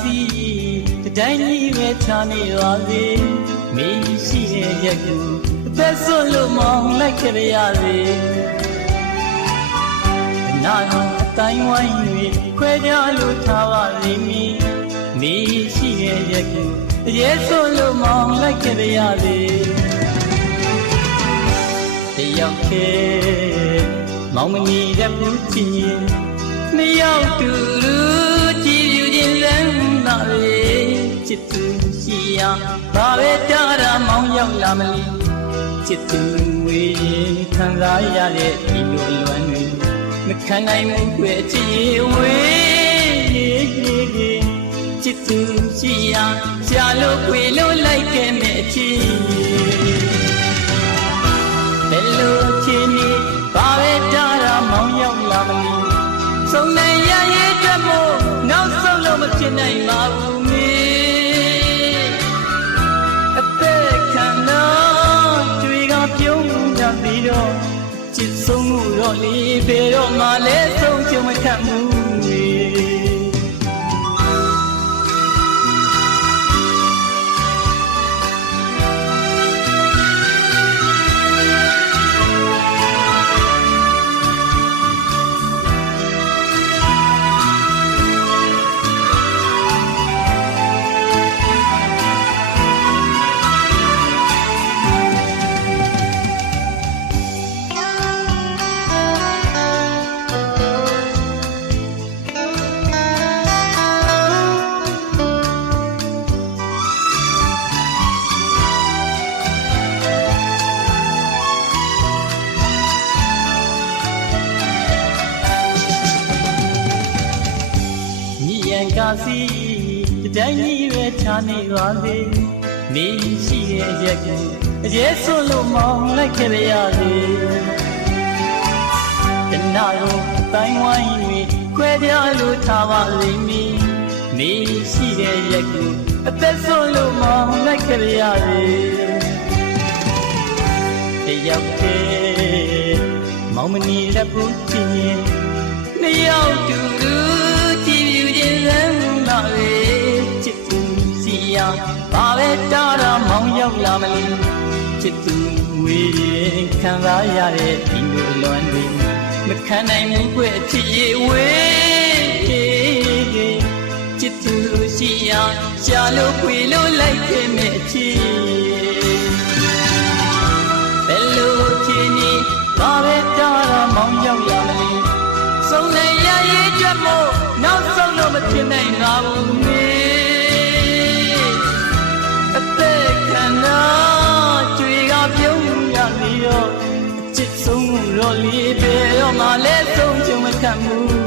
စီတတိုင်းကြီးပဲချာနေပါစေမိရှိရဲ့ရက်ကူအသက်ဆွလို့မောင်းလိုက်ခဲ့ရစေနာတော်အတိုင်းဝိုင်းတွေခွဲကြလို့ထားပါလိမ့်မည်မိရှိရဲ့ရက်ကူအရေးဆွလို့မောင်းလိုက်ခဲ့ရစေတယောက်ခေမောင်မနီတဲ့ဘူးချင်နှစ်ယောက်တူတူ ချစ်သူရှိရာဘာပဲတားတာမောင်ရောက်လာမလို့ချစ်သူဝေးခံစားရတဲ့ဒီလိုလွမ်းတွေမခံနိုင်မှုွယ်ချစ်ဝေးချစ်သူရှိရာရှာလို့ခွေလို့လိုက်ခဲ့မဲ့အချစ်ဘယ်လိုချင်နေဘာပဲတားတာမောင်းရောက်လာမလို့စုံနိုင်ရရဲ့အတွက်မို့နောက်ဆုံးလို့မဖြစ်နိုင်ပါဘူး စ်ဆုံးမှုတော့လေဘယ်တော့မှလည်းဆုံးချုံမခံဘူး စီတတိုင်းကြီးပဲချာနေပါစေမိရှိရဲ့ရက်ကူအရေးဆွလို့မောင်းလိုက်ခဲ့ရစေတနာကိုတိုင်းဝိုင်းတွေခွဲပြလို့ထားပါလိမ့်မည်မိရှိတဲ့ရက်ကူအသက်ဆွလို့မောင်းလိုက်ခဲ့ရစေတယောက်တည်းမောင်မနီလက်ဘူးချင်းနှစ်ယောက်တူ မောင်းရောက်လာမလို့ချစ်သူဝေးခံစားရတဲ့ဒီလိုလွမ်းတွေမခံနိုင်ဘူးကွအချစ်ရဲ့ဝေးချစ်သူစီယာရှာလို့ခွေလို့လိုက်ခဲ့မဲ့အချစ်ဘယ်လိုချင်နေဘာပဲတားတာမောင်းရောက်လာမလဲစုံနေရရဲ့အတွက်မို့နောက်ဆုံးတော့မဖြစ်နိုင်ပါဘူး လီပေရောမလဲဆုံးချုံမခံဘူး